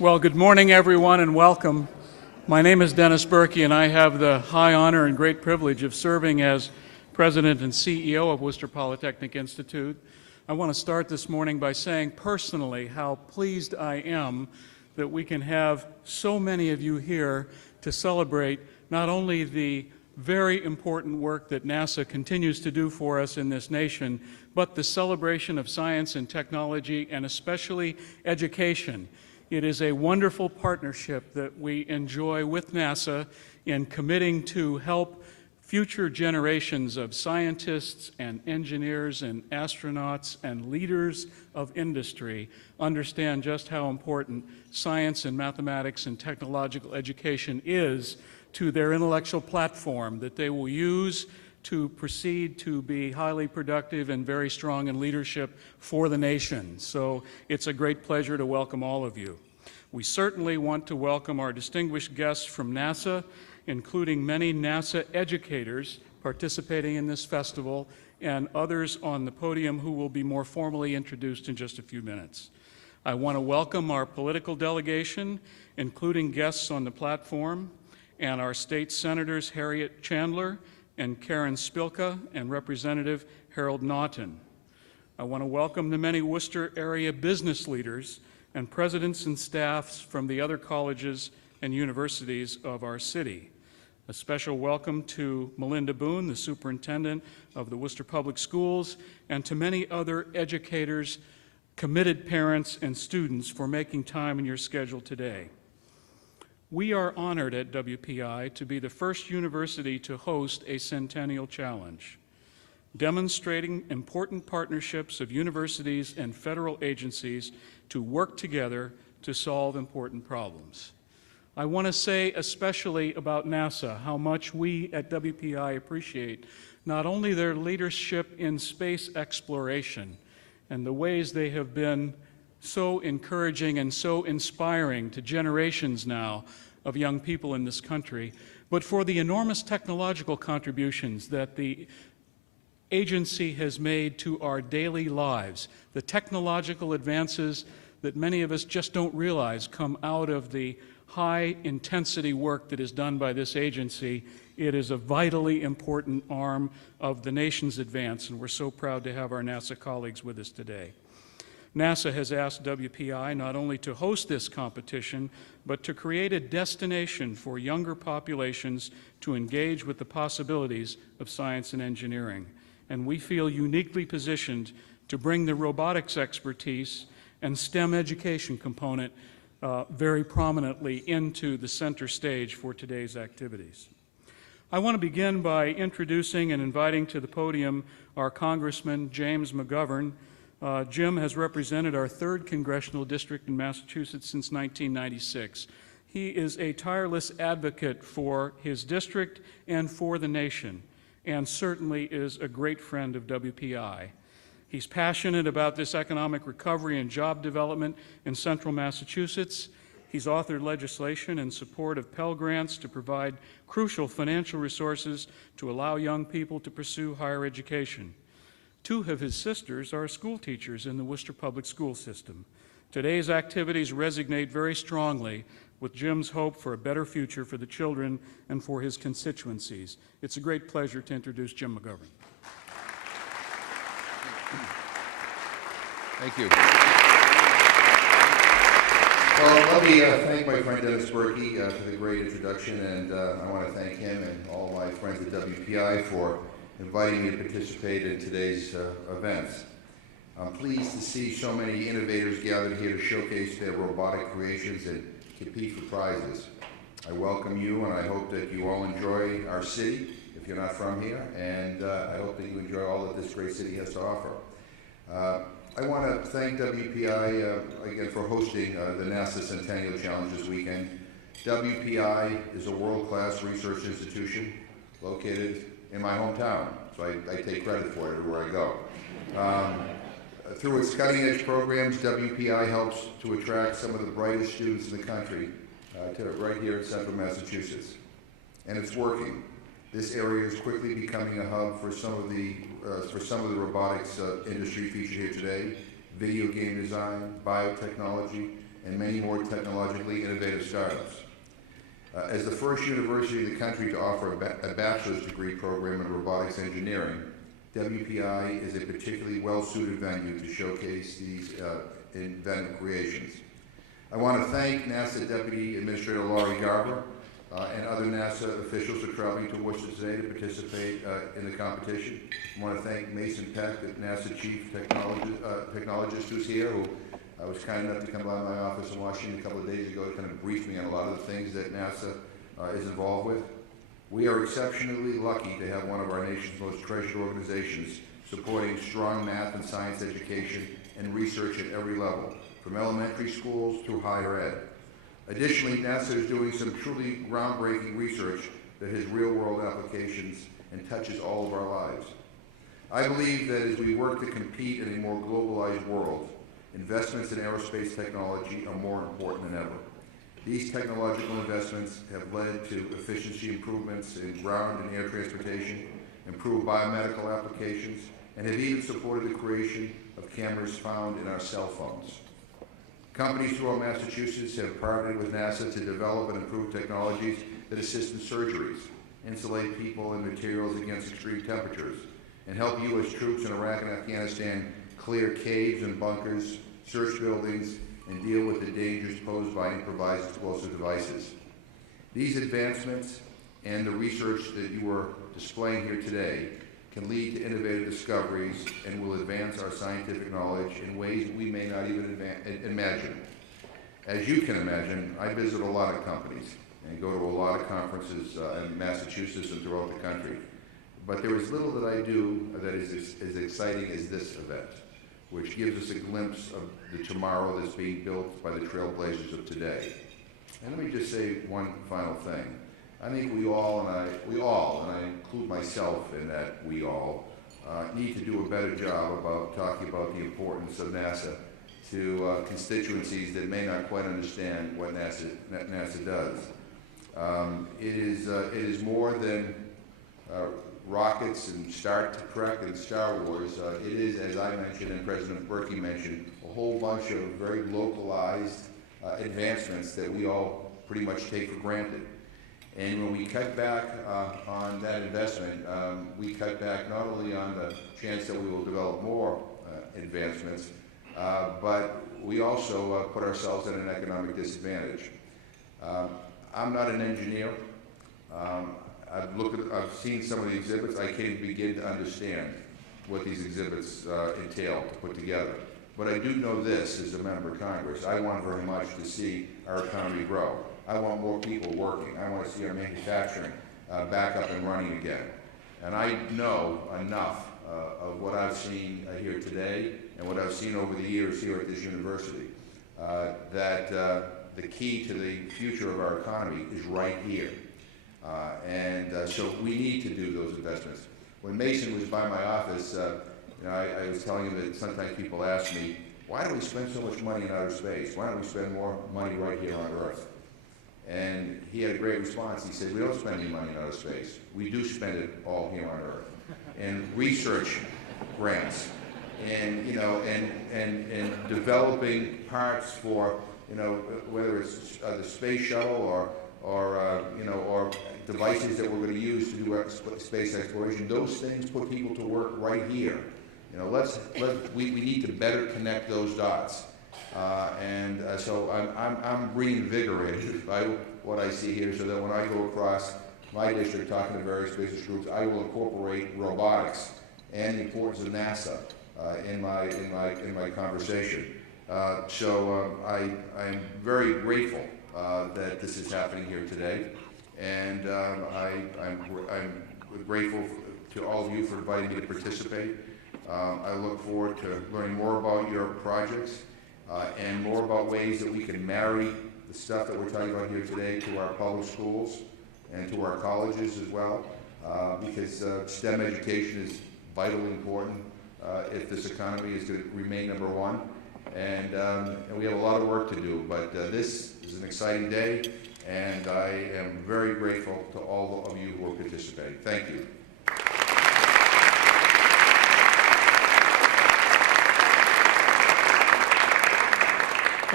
Well, good morning, everyone, and welcome. My name is Dennis Berkey, and I have the high honor and great privilege of serving as President and CEO of Worcester Polytechnic Institute. I want to start this morning by saying personally how pleased I am that we can have so many of you here to celebrate not only the very important work that NASA continues to do for us in this nation, but the celebration of science and technology, and especially education. It is a wonderful partnership that we enjoy with NASA in committing to help future generations of scientists and engineers and astronauts and leaders of industry understand just how important science and mathematics and technological education is to their intellectual platform that they will use to proceed to be highly productive and very strong in leadership for the nation. So it's a great pleasure to welcome all of you. We certainly want to welcome our distinguished guests from NASA, including many NASA educators participating in this festival and others on the podium who will be more formally introduced in just a few minutes. I want to welcome our political delegation, including guests on the platform, and our state senators Harriet Chandler and Karen Spilka and Representative Harold Naughton. I want to welcome the many Worcester area business leaders and presidents and staffs from the other colleges and universities of our city. A special welcome to Melinda Boone, the superintendent of the Worcester Public Schools, and to many other educators, committed parents, and students for making time in your schedule today. We are honored at WPI to be the first university to host a Centennial Challenge, demonstrating important partnerships of universities and federal agencies to work together to solve important problems. I want to say especially about NASA how much we at WPI appreciate not only their leadership in space exploration and the ways they have been so encouraging and so inspiring to generations now of young people in this country, but for the enormous technological contributions that the agency has made to our daily lives. The technological advances that many of us just don't realize come out of the high intensity work that is done by this agency. It is a vitally important arm of the nation's advance, and we're so proud to have our NASA colleagues with us today. NASA has asked WPI not only to host this competition, but to create a destination for younger populations to engage with the possibilities of science and engineering. And we feel uniquely positioned to bring the robotics expertise and STEM education component very prominently into the center stage for today's activities. I want to begin by introducing and inviting to the podium our Congressman James McGovern. Jim has represented our 3rd Congressional District in Massachusetts since 1996. He is a tireless advocate for his district and for the nation, and certainly is a great friend of WPI. He's passionate about this economic recovery and job development in central Massachusetts. He's authored legislation in support of Pell Grants to provide crucial financial resources to allow young people to pursue higher education. 2 of his sisters are school teachers in the Worcester Public School System. Today's activities resonate very strongly with Jim's hope for a better future for the children and for his constituencies. It's a great pleasure to introduce Jim McGovern. Thank you. Well, let me thank my friend Dennis Berkey for the great introduction, and I want to thank him and all my friends at WPI for inviting me to participate in today's events. I'm pleased to see so many innovators gathered here to showcase their robotic creations and compete for prizes. I welcome you, and I hope that you all enjoy our city, if you're not from here, and I hope that you enjoy all that this great city has to offer. I want to thank WPI again for hosting the NASA Centennial Challenge this weekend. WPI is a world-class research institution located in my hometown, so I take credit for it everywhere I go. Through its cutting-edge programs, WPI helps to attract some of the brightest students in the country to right here in central Massachusetts. And it's working. This area is quickly becoming a hub for some of the robotics industry featured here today: video game design, biotechnology, and many more technologically innovative startups. As the first university in the country to offer a bachelor's degree program in robotics engineering, WPI is a particularly well-suited venue to showcase these inventive creations. I want to thank NASA Deputy Administrator Laurie Garber and other NASA officials for traveling to Worcester today to participate in the competition. I want to thank Mason Peck, the NASA Chief Technologist who's here, who was kind enough to come by my office in Washington a couple of days ago to kind of brief me on a lot of the things that NASA is involved with. We are exceptionally lucky to have one of our nation's most treasured organizations supporting strong math and science education and research at every level, from elementary schools through higher ed. Additionally, NASA is doing some truly groundbreaking research that has real-world applications and touches all of our lives. I believe that as we work to compete in a more globalized world, investments in aerospace technology are more important than ever. These technological investments have led to efficiency improvements in ground and air transportation, improved biomedical applications, and have even supported the creation of cameras found in our cell phones. Companies throughout Massachusetts have partnered with NASA to develop and improve technologies that assist in surgeries, insulate people and materials against extreme temperatures, and help U.S. troops in Iraq and Afghanistan clear caves and bunkers, search buildings, and deal with the dangers posed by improvised explosive devices. These advancements and the research that you are displaying here today can lead to innovative discoveries and will advance our scientific knowledge in ways we may not even imagine. As you can imagine, I visit a lot of companies and go to a lot of conferences in Massachusetts and throughout the country. But there is little that I do that is as exciting as this event, which gives us a glimpse of the tomorrow that's being built by the trailblazers of today. And let me just say one final thing. I think we all, and I include myself in that we all, need to do a better job about talking about the importance of NASA to constituencies that may not quite understand what NASA does. It is more than rockets and Star Trek and Star Wars. It is, as I mentioned and President Berkey mentioned, a whole bunch of very localized advancements that we all pretty much take for granted. And when we cut back on that investment, we cut back not only on the chance that we will develop more advancements, but we also put ourselves at an economic disadvantage. I'm not an engineer. I've seen some of the exhibits. I can't even begin to understand what these exhibits entail to put together. But I do know this as a member of Congress. I want very much to see our economy grow. I want more people working. I want to see our manufacturing back up and running again. And I know enough of what I've seen here today and what I've seen over the years here at this university that the key to the future of our economy is right here. So we need to do those investments. When Mason was by my office, I was telling him that sometimes people ask me, why do we spend so much money in outer space? Why don't we spend more money right here on Earth? And he had a great response. He said, we don't spend any money in outer space. We do spend it all here on Earth. And research grants, and and developing parts for whether it's the space shuttle or devices that we're going to use to do space exploration. Those things put people to work right here. We need to better connect those dots. So I'm reinvigorated by what I see here, so that when I go across my district talking to various business groups, I will incorporate robotics and the importance of NASA in my conversation. I'm very grateful that this is happening here today, and I'm grateful to all of you for inviting me to participate. I look forward to learning more about your projects and more about ways that we can marry the stuff that we're talking about here today to our public schools and to our colleges as well, because STEM education is vitally important if this economy is to remain number one. And we have a lot of work to do, but this is an exciting day, and I am very grateful to all of you who are participating. Thank you.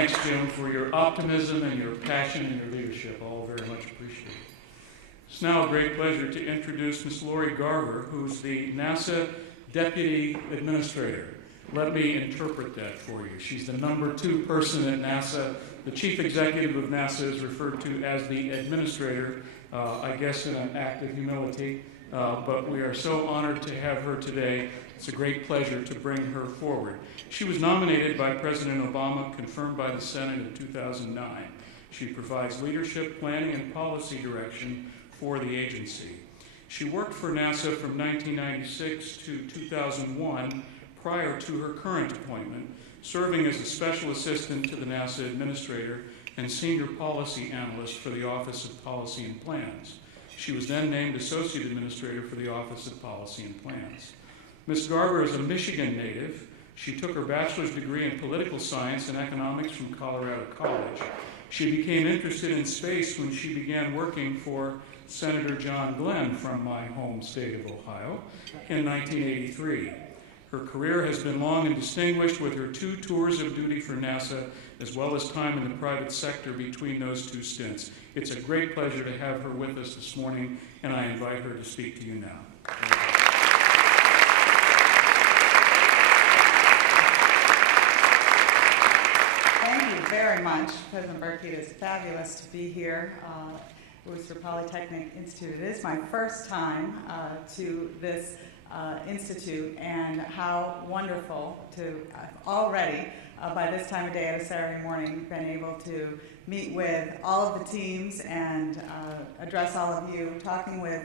thanks, Jim, for your optimism and your passion and your leadership. All very much appreciated. It's now a great pleasure to introduce Ms. Lori Garver, who's the NASA Deputy Administrator. Let me interpret that for you. She's the #2 person at NASA. The Chief Executive of NASA is referred to as the Administrator, I guess in an act of humility, but we are so honored to have her today. It's a great pleasure to bring her forward. She was nominated by President Obama, confirmed by the Senate in 2009. She provides leadership, planning, and policy direction for the agency. She worked for NASA from 1996 to 2001, prior to her current appointment, serving as a special assistant to the NASA Administrator and senior policy analyst for the Office of Policy and Plans. She was then named Associate Administrator for the Office of Policy and Plans. Ms. Garver is a Michigan native. She took her bachelor's degree in political science and economics from Colorado College. She became interested in space when she began working for Senator John Glenn from my home state of Ohio in 1983. Her career has been long and distinguished, with her 2 tours of duty for NASA, as well as time in the private sector between those 2 stints. It's a great pleasure to have her with us this morning, and I invite her to speak to you now. Thank you very much, President Berkey. It is fabulous to be here. Worcester Polytechnic Institute. It is my first time to this Institute, and how wonderful to already, by this time of day at a Saturday morning, been able to meet with all of the teams and address all of you. Talking with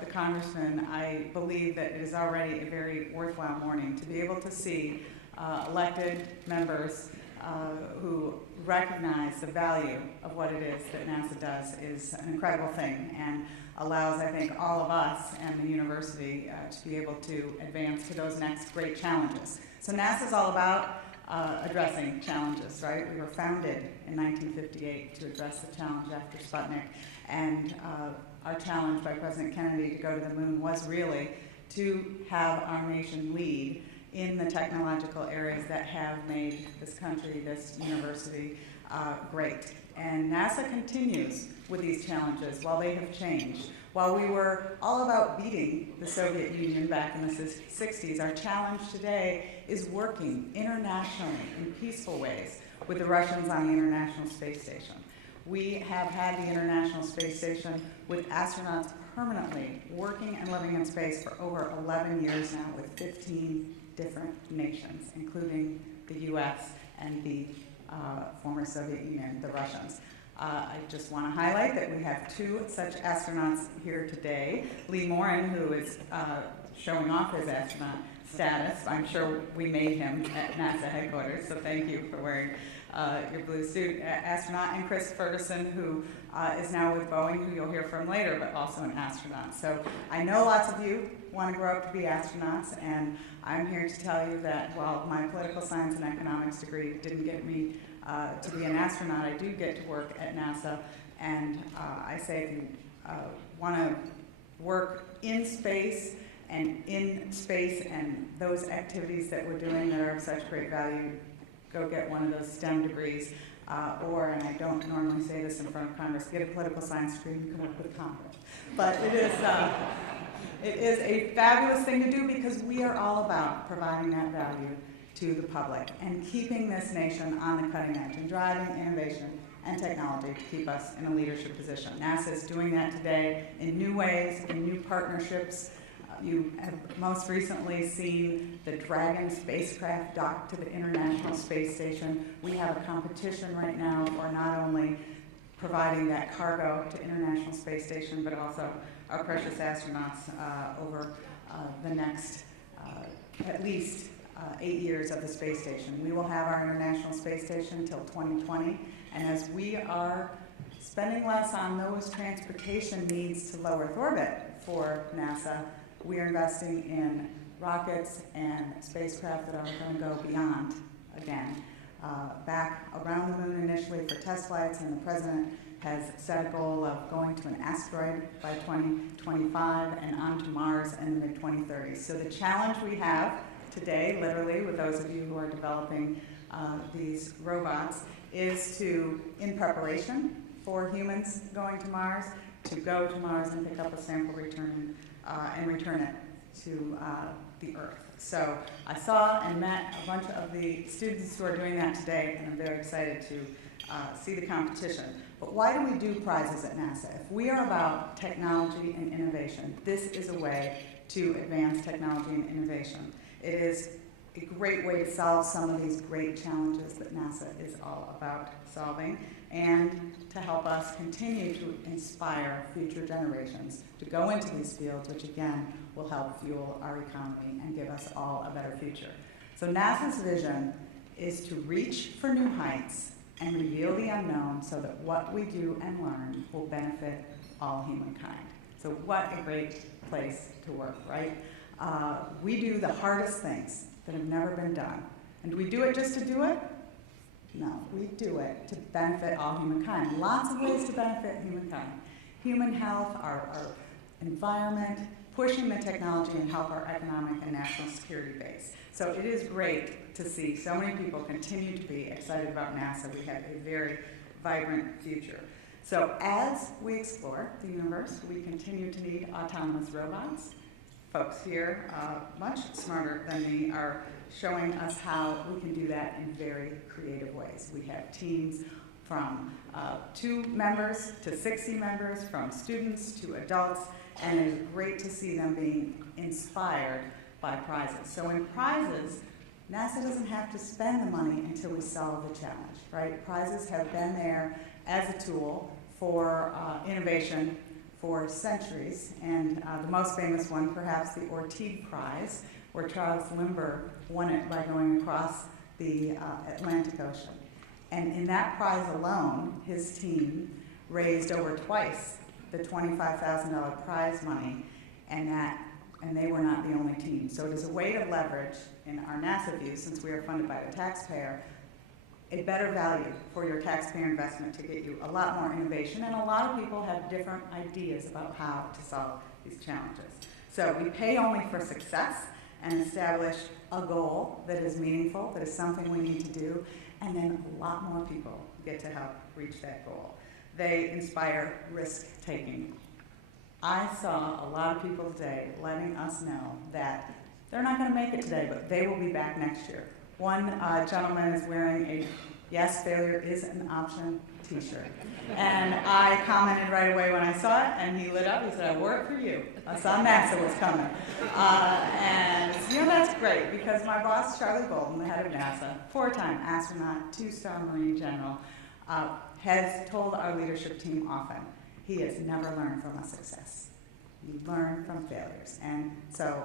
the Congressman, I believe that it is already a very worthwhile morning to be able to see elected members who recognize the value of what it is that NASA does is an incredible thing, and allows, I think, all of us and the university to be able to advance to those next great challenges. So NASA is all about addressing challenges, right? We were founded in 1958 to address the challenge after Sputnik, and our challenge by President Kennedy to go to the moon was really to have our nation lead in the technological areas that have made this country, this university, great. And NASA continues with these challenges while they have changed. While we were all about beating the Soviet Union back in the 60s, our challenge today is working internationally in peaceful ways with the Russians on the International Space Station. We have had the International Space Station with astronauts permanently working and living in space for over 11 years now, with 15 different nations, including the US and the former Soviet Union, the Russians. I just want to highlight that we have 2 such astronauts here today. Lee Morin, who is showing off his astronaut status. I'm sure we made him at NASA headquarters, so thank you for wearing your blue suit. Astronaut, and Chris Ferguson, who is now with Boeing, who you'll hear from later, but also an astronaut. So I know lots of you want to grow up to be astronauts, and I'm here to tell you that while my political science and economics degree didn't get me to be an astronaut, I do get to work at NASA, and I say if you want to work in space and those activities that we're doing that are of such great value, go get one of those STEM degrees, or, and I don't normally say this in front of Congress, get a political science degree and come up with Congress. But it is a fabulous thing to do, because we are all about providing that value to the public and keeping this nation on the cutting edge and driving innovation and technology to keep us in a leadership position. NASA is doing that today in new ways, in new partnerships. You have most recently seen the Dragon spacecraft dock to the International Space Station. We have a competition right now for not only providing that cargo to International Space Station, but also our precious astronauts over the next at least 8 years of the space station. We will have our International Space Station until 2020, and as we are spending less on those transportation needs to low Earth orbit for NASA, we are investing in rockets and spacecraft that are going to go beyond again. Back around the moon initially for test flights, and the President has set a goal of going to an asteroid by 2025 and onto Mars in the mid-2030s. So the challenge we have today, literally, with those of you who are developing these robots, is to, in preparation for humans going to Mars, to go to Mars and pick up a sample, and return it to the Earth. So I saw and met a bunch of the students who are doing that today, and I'm very excited to see the competition. But why do we do prizes at NASA? If we are about technology and innovation, this is a way to advance technology and innovation. It is a great way to solve some of these great challenges that NASA is all about solving, and to help us continue to inspire future generations to go into these fields, which again will help fuel our economy and give us all a better future. So NASA's vision is to reach for new heights and reveal the unknown so that what we do and learn will benefit all humankind. So what a great place to work, right? We do the hardest things that have never been done. And do we do it just to do it? No, we do it to benefit all humankind. Lots of ways to benefit humankind. Human health, our environment, pushing the technology, and help our economic and national security base. So it is great to see so many people continue to be excited about NASA. We have a very vibrant future. So as we explore the universe, we continue to need autonomous robots. Folks here, much smarter than me, are showing us how we can do that in very creative ways. We have teams from 2 members to 60 members, from students to adults, and it is great to see them being inspired by prizes. So in prizes, NASA doesn't have to spend the money until we solve the challenge, right? Prizes have been there as a tool for innovation for centuries, and the most famous one, perhaps the Orteig Prize, where Charles Lindbergh won it by going across the Atlantic Ocean. And in that prize alone, his team raised over twice the $25,000 prize money, and they were not the only team. So it is a way to leverage, in our NASA view, since we are funded by the taxpayer, a better value for your taxpayer investment to get you a lot more innovation, and a lot of people have different ideas about how to solve these challenges. So we pay only for success and establish a goal that is meaningful, that is something we need to do, and then a lot more people get to help reach that goal. They inspire risk-taking. I saw a lot of people today letting us know that they're not going to make it today, but they will be back next year. One gentleman is wearing a "Yes, failure is an option" t-shirt. And I commented right away when I saw it, and he lit up. He said, "I wore it for you. I saw NASA was coming." And you know, that's great, because my boss, Charlie Bolden, the head of NASA, 4-time astronaut, 2-star Marine general, has told our leadership team often, he has never learned from a success. You learn from failures. And so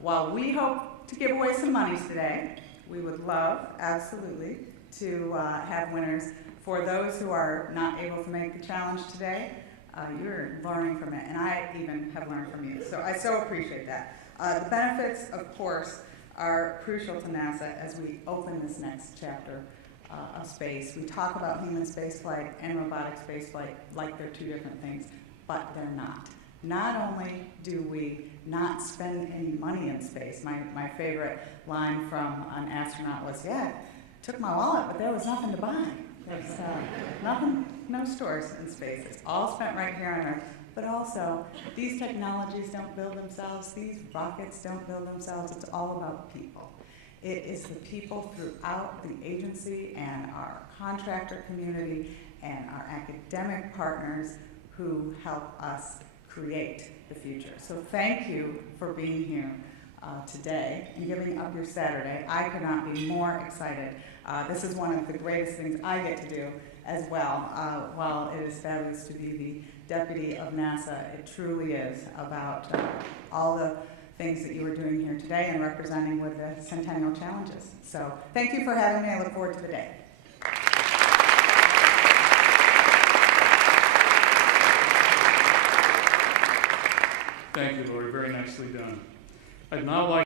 while we hope to give away some monies today, we would love, absolutely, to have winners. For those who are not able to make the challenge today, you're learning from it, and I even have learned from you. So I so appreciate that. The benefits, of course, are crucial to NASA as we open this next chapter of space. We talk about human spaceflight and robotic spaceflight like they're 2 different things, but they're not. Not only do we not spend any money in space, my favorite line from an astronaut was, "Yeah, took my wallet, but there was nothing to buy." There's nothing, no stores in space. It's all spent right here on Earth. But also, these technologies don't build themselves. These rockets don't build themselves. It's all about people. It is the people throughout the agency and our contractor community and our academic partners who help us create the future. So thank you for being here today and giving up your Saturday. I could not be more excited. This is one of the greatest things I get to do as well. While it is fabulous to be the deputy of NASA, it truly is about all the things that you are doing here today and representing with the Centennial Challenges. So thank you for having me. I look forward to the day. Thank you, Lori. Very nicely done. I'd now like